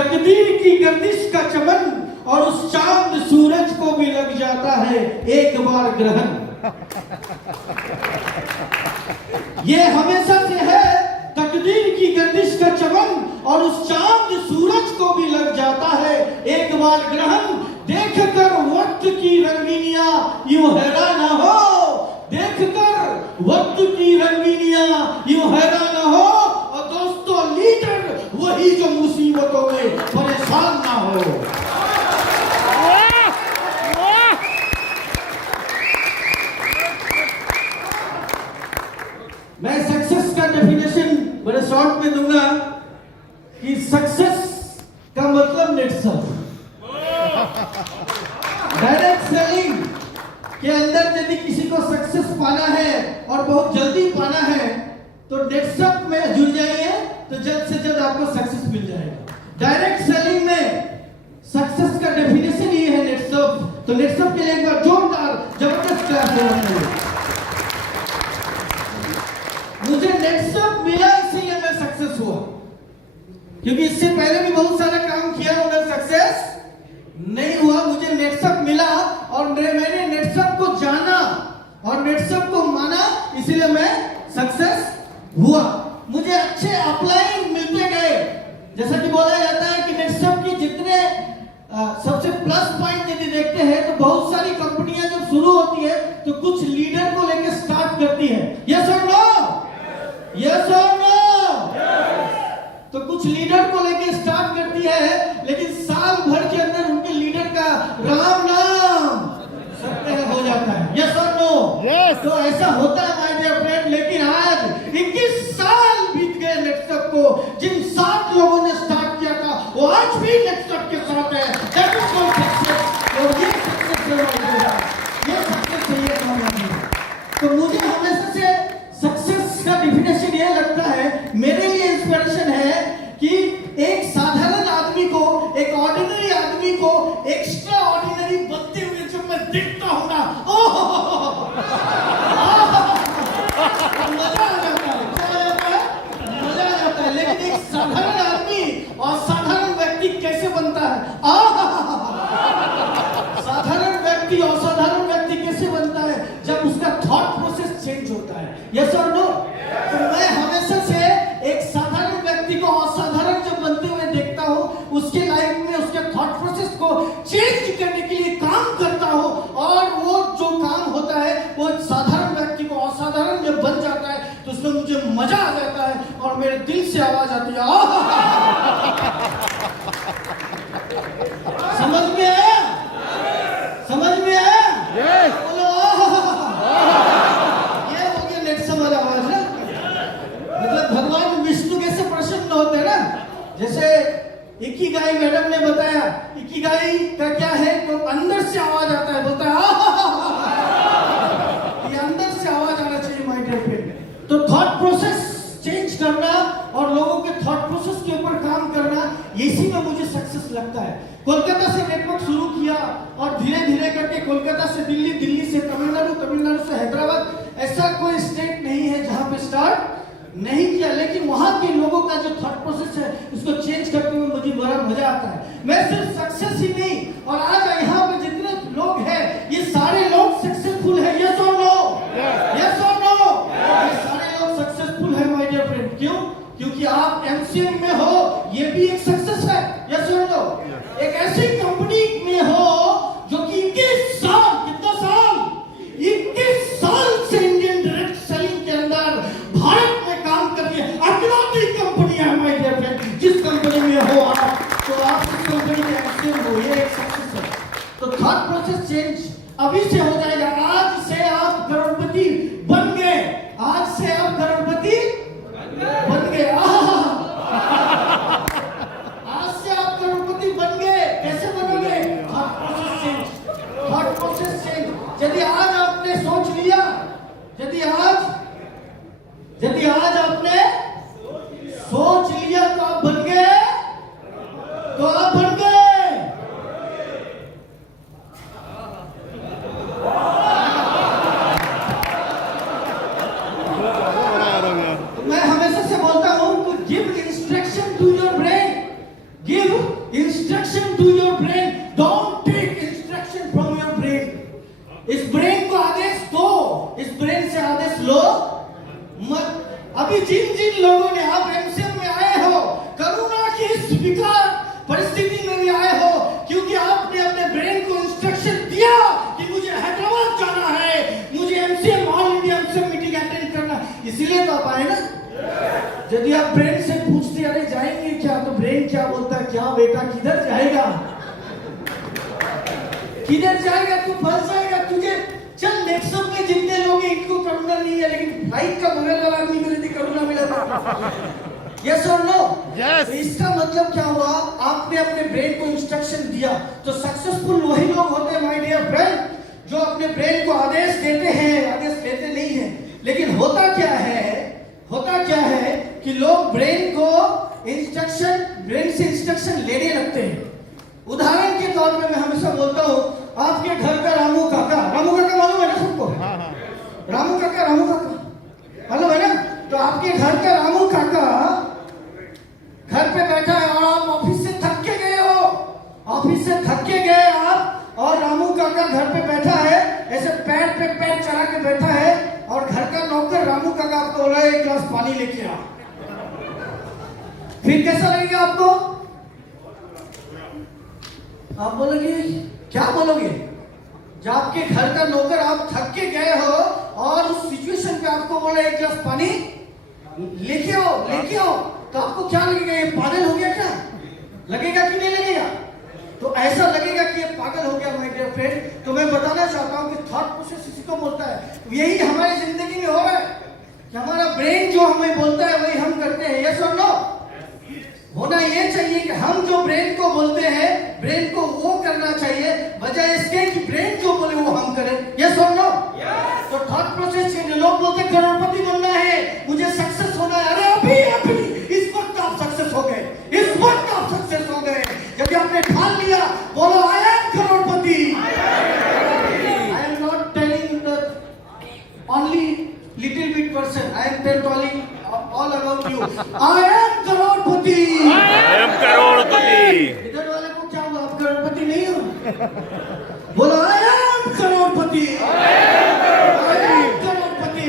तकदीर की गर्दिश का चमन और उस चांद सूरज को भी लग जाता है एक बार ग्रहण। ये हमेशा से है तकदीर की गर्दिश का चमन और उस चांद सूरज को भी लग जाता है एक बार ग्रहण। देखकर वक्त की रंगीनियां यूं हैरान न हो, देखकर वक्त की रंगीनियां यूं हैरान न हो। और दोस्तों लीडर वही जो मुसीबतों में परेशान ना हो। मैं सक्सेस का डेफिनेशन बड़े शॉर्ट में दूंगा कि सक्सेस का मतलब नेट सर्फ। डायरेक्ट सेलिंग के अंदर यदि किसी को सक्सेस पाना है और बहुत जल्दी पाना है तो नेट सर्फ में जुड़ जाइए, तो जल्द से जल्द आपको सक्सेस मिल जाएगा। डायरेक्ट सेलिंग में सक्सेस का डेफिनेशन ये है नेट सर्फ। तो नेट सर्फ के लिए एक बार जोरदार जबरदस्त क्लास होना चाहिए। मुझे नेट सर्फ मिला इसलिए मैं सक्सेस हुआ, क्योंकि इससे पहले भी बहुत सारा काम किया उधर सक्सेस नहीं हुआ। मुझे नेट सर्फ मिला और मैंने नेट सर्फ को जाना और नेट सर्फ को माना, इसलिए मैं सक्सेस हुआ। मुझे अच्छे अपलाइन मिलते गए। जैसा कि बोला जाता है कि नेट सर्फ की जितने सबसे प्लस पॉइंट यदि देखते हैं तो बहुत सारी कंपनियां जब शुरू होती है तो कुछ लीडर को लेकर स्टार्ट करती है। यस और नो? यस और नो? तो कुछ लीडर को लेके स्टार्ट करती है, लेकिन साल भर के अंदर उनके लीडर का राम नाम सत्य हो जाता है। यस और नो? तो ऐसा होता है माय डियर फ्रेंड। लेकिन आज 21 साल बीत गए नेटवर्क को। जिन 7 लोगों ने स्टार्ट किया था वो आज भी नेटवर्क के साथ है। That is called success. और ये सक्सेस है, ये सक्सेस चाहिए हमें। तो मुझे हमेशा से सक्सेस का डेफिनेशन ये लगता है, मेरे लिए इंस्पिरेशन है कि एक साधारण आदमी को, एक ऑर्डिनरी आदमी को एक्स्ट्रा ऑर्डिनरी बनते हुए जब मैं देखता हूं ना, मजा आ जाता है। क्या आ जाता है? मजा आ जाता है। लेकिन एक साधारण आदमी और साधारण व्यक्ति कैसे बनता है? साधारण व्यक्ति और साधारण व्यक्ति कैसे बनता है? जब उसका थॉट प्रोसेस चेंज होता है। यस और नो? तो मैं हमेशा से एक साधारण व्यक्ति को असाधारण जब बनते हुए देखता हूं, उसके लाइफ में उसके थॉट प्रोसेस को चेंज करने के लिए काम करता हूं, और वो जो काम होता है वो साधारण व्यक्ति को असाधारण जब बन जाता है तो उसमें मुझे मजा आ जाता है और मेरे दिल से आवाज आती है, समझ में आया? समझ में आया? बोलो ये हो गया नेट समझ आवाज है। मतलब भगवान विष्णु कैसे प्रसन्न होते हैं ना। जैसे इकिगाई मैडम ने बताया, इकिगाई का क्या है? तो अंदर से आवाज आता है, बोलता है ये अंदर से आवाज आना चाहिए माय डियर फ्रेंड। तो थॉट प्रोसेस चेंज करना और लोगों के थॉट प्रोसेस के ऊपर काम करना, इसी में मुझे सक्सेस लगता है। कोलकाता से नेटवर्क शुरू किया और धीरे धीरे करके कोलकाता से दिल्ली, दिल्ली से तमिलनाडु, तमिलनाडु से हैदराबाद, ऐसा कोई स्टेट नहीं है जहां पे स्टार्ट नहीं किया। लेकिन वहां के लोगों का जो थॉट प्रोसेस है उसको चेंज करते हुए मुझे बड़ा मजा आता है। मैं सिर्फ सक्सेस ही नहीं, और आज यहाँ पे जितने लोग हैं ये सारे लोग सक्सेसफुल है। यस और नो? यस और नो? ये सारे लोग सक्सेसफुल है माय डियर फ्रेंड। क्यों? क्योंकि आप एमसीएम में हो, ये भी एक सक्सेस है। यस और नो? एक ऐसी कंपनी में हो जो कि 21 साल, कितना साल? 21 साल से इंडियन डायरेक्ट सेलिंग के अंदर भारत में काम कर रही है। अकेली कंपनी है माय डियर फ्रेंड। जिस कंपनी में हो आप, तो आप उस कंपनी के एमसीएम हो, ये एक सक्सेस है। तो थॉट प्रोसेस चेंज अभी से हो जाएगा। आज से आप करोड़पति बन गए। आज से आप करोड़पति बन गए। आज से आप करोड़पति बन गए। कैसे बनोगे? Thought process change. Thought process change. यदि आज आपने सोच लिया, यदि आज आपने सोच लिया तो आप बन गए, तो आप बन गए। मैं हमेशा से बोलता हूं कि give instruction to your brain, give instruction to your brain, don't take instruction from your brain. इस ब्रेन को आदेश दो, इस ब्रेन से आदेश लो मत। अभी जिन जिन लोगों ने, आप एमसीएम में आए हो, करुणा की इस विकट परिस्थिति में भी आए हो, क्योंकि आपने अपने ब्रेन को इंस्ट्रक्शन दिया कि मुझे हैदराबाद जाना है, मुझे MCM, all India MCM meeting attend करना है, इसीलिए तो आप आए ना। यदि आप ब्रेन से पूछते अरे जाएंगे क्या, तो ब्रेन क्या बोलता है, क्या बेटा किधर जाएगा, किधर जाएगा, तू फंस जाएगा, तुझे चल नेक्सम में जितने लोग हैं इनको करुणा नहीं है, लेकिन फ्लाइट का बगल वाला आदमी को यदि करुणा मिलेगा, यस और नो? यस। तो इसका मतलब क्या हुआ, आपने अपने ब्रेन को इंस्ट्रक्शन दिया। तो सक्सेसफुल वही लोग होते हैं माय डियर फ्रेंड, जो अपने ब्रेन को आदेश देते हैं, आदेश देते नहीं है। लेकिन होता क्या है कि लोग ब्रेन को इंस्ट्रक्शन, ब्रेन से इंस्ट्रक्शन लेने लगते हैं। उदाहरण के तौर पे मैं हमेशा बोलता हूँ, आपके घर का रामू काका मालूम है ना सबको? रामू काका मालूम है ना? तो आपके घर का रामू काका घर पे बैठा है और आप ऑफिस से थक के गए आप, और रामू काका घर पे बैठा है, ऐसे पैर पे पैर चढ़ा के बैठा है, और घर का नौकर रामू काका आपको बोला एक गिलास पानी लेके आ। फिर कैसा लगेगा आपको? आप बोलोगे, क्या बोलोगे? जब आपके घर का नौकर, आप थक के गए हो और उस सिचुएशन पे आपको बोला एक गिलास पानी लेके आओ, तो आपको क्या लगेगा, ये पागल हो गया क्या? लगेगा कि नहीं लगेगा? तो ऐसा लगेगा कि ये पागल हो गया माय डियर फ्रेंड। तो मैं बताना चाहता हूं कि थॉट प्रोसेस इसी को बोलता है। यही हमारी जिंदगी में हो रहा है कि हमारा ब्रेन जो हमें बोलता है वही हम करते हैं, यस और नो? होना ये चाहिए कि हम जो ब्रेन को बोलते हैं, ब्रेन को वो करना चाहिए, बजाय इसके कि ब्रेन जो बोले वो हम करें, यस और नो? तो थॉट प्रोसेस के लोग बोलते हैं करोड़पति बनना है, मुझे सक्सेस होना है। अरे अभी इस वक्त आप सक्सेस हो गए, इस वक्त आप सक्सेस हो गए। जब आपने ठान लिया, बोलो I am Crorepati. I am not telling the only little bit person, I am telling all about you. I am करोड़पति। इधर वाले को क्या हुआ, आप करोड़पति नहीं हो? बोलो I am Crorepati. I am Crorepati.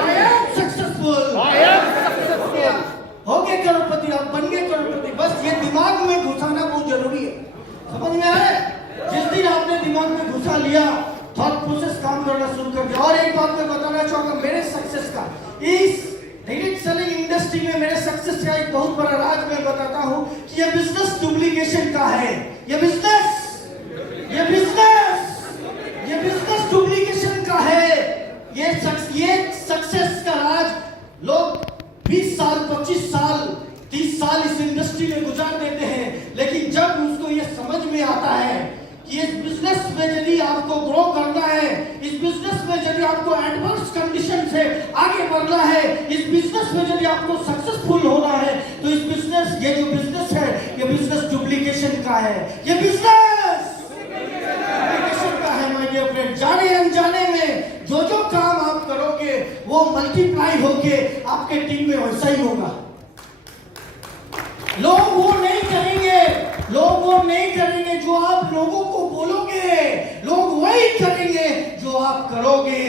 I am successful। हो गए करोड़पति, आप बन गए करोड़पति। बस ये दिमाग में घुसाना बहुत जरूरी है, समझ में आ रहा है? जिस दिन आपने दिमाग में घुसा लिया, थॉट प्रोसेस काम करना शुरू कर दिया। और एक बात मैं बताना चाहूंगा, मेरे सक्सेस का, इस डायरेक्ट सेलिंग इंडस्ट्री में मेरे सक्सेस का एक बहुत बड़ा राज मैं बताता हूं कि ये बिजनेस डुप्लीकेशन का है। ये बिजनेस डुप्लीकेशन का है। ये सक्सेस का राज लोग 20 साल, 25 साल, 30 साल इस इंडस्ट्री में गुजार देते हैं, लेकिन जब उसको ये समझ में आता है कि इस बिजनेस में यदि आपको ग्रो करना है, इस बिजनेस में यदि आपको एडवर्स कंडीशन से आगे बढ़ना है, इस बिजनेस में यदि आपको सक्सेसफुल होना है, तो इस बिजनेस, ये जो बिजनेस है, ये बिजनेस डुप्लीकेशन का है। ये बिजनेस डुप्लीकेशन का है माय डियर फ्रेंड। जाने अनजाने में जो काम आप करोगे वो मल्टीप्लाई होके आपके टीम में वैसा ही होगा। लोग वो नहीं करेंगे जो आप लोगों को बोलोगे, लोग वही करेंगे जो आप करोगे।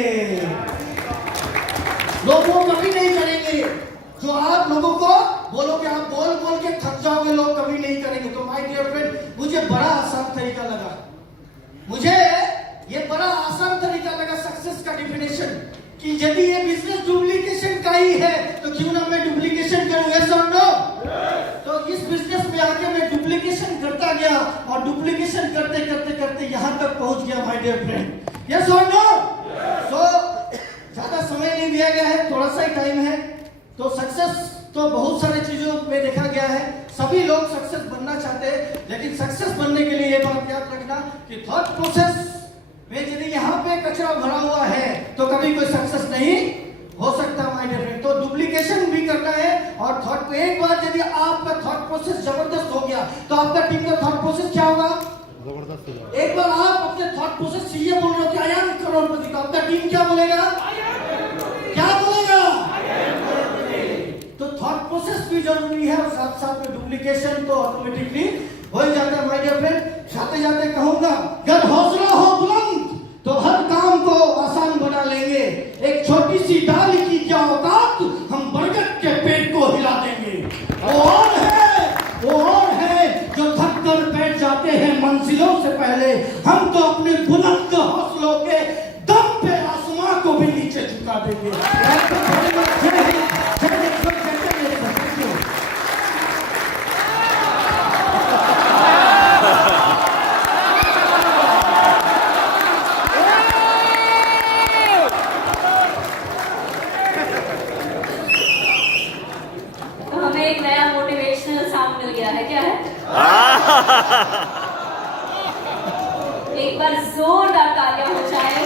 लोग वो कभी नहीं करेंगे जो आप लोगों को बोलोगे। आप बोल के थक जाओगे, लोग कभी नहीं करेंगे। तो माय डियर फ्रेंड, मुझे बड़ा आसान तरीका लगा सक्सेस का डिफिनेशन, कि यदि ये बिजनेस डुप्लीकेशन का ही है तो क्यों ना मैं डुप्लीकेशन करूं, यस और नो? तो इस बिजनेस में आके मैं डुप्लीकेशन करता गया और डुप्लीकेशन करते यहां तक पहुंच गया माय डियर फ्रेंड, यस और नो? सो ज्यादा समय नहीं दिया गया है, थोड़ा सा ही टाइम है। तो सक्सेस तो बहुत सारी चीजों में देखा गया है, सभी लोग सक्सेस बनना चाहते हैं, लेकिन सक्सेस बनने के लिए ये बात याद रखना कि थॉट प्रोसेस में यदि यहाँ पे कचरा भरा हुआ है तो कभी कोई सक्सेस नहीं हो सकता माय डियर फ्रेंड। तो डुप्लीकेशन भी करना है और थॉट को, एक बार यदि आपका थॉट प्रोसेस जबरदस्त हो गया तो आपका टीम का थॉट प्रोसेस क्या होगा, जबरदस्त होगा। एक बार आप अपने थॉट प्रोसेस से ये बोल रहे हो कि आई एम करोड़पति, तो आपका टीम क्या बोलेगा, क्या बोलेगा? तो थॉट प्रोसेस भी जरूरी है और साथ साथ में डुप्लीकेशन तो ऑटोमेटिकली हो ही जाता है। माय डियर फ्रेंड, जाते जाते कहूंगा, अगर हौसला हो बुलंद तो हर काम को आसान बना लेंगे। एक छोटी सी डाल की क्या औकात, हम बरगद के पेड़ को हिला देंगे। वो और है जो थक कर बैठ जाते हैं मंजिलों से पहले, हम तो अपने बुलंद हौसलों के दम पे आसमां को भी नीचे झुका देंगे। हमें एक नया मोटिवेशनल साउंड मिल गया है, क्या है? एक बार जोरदार तालियां हो जाए।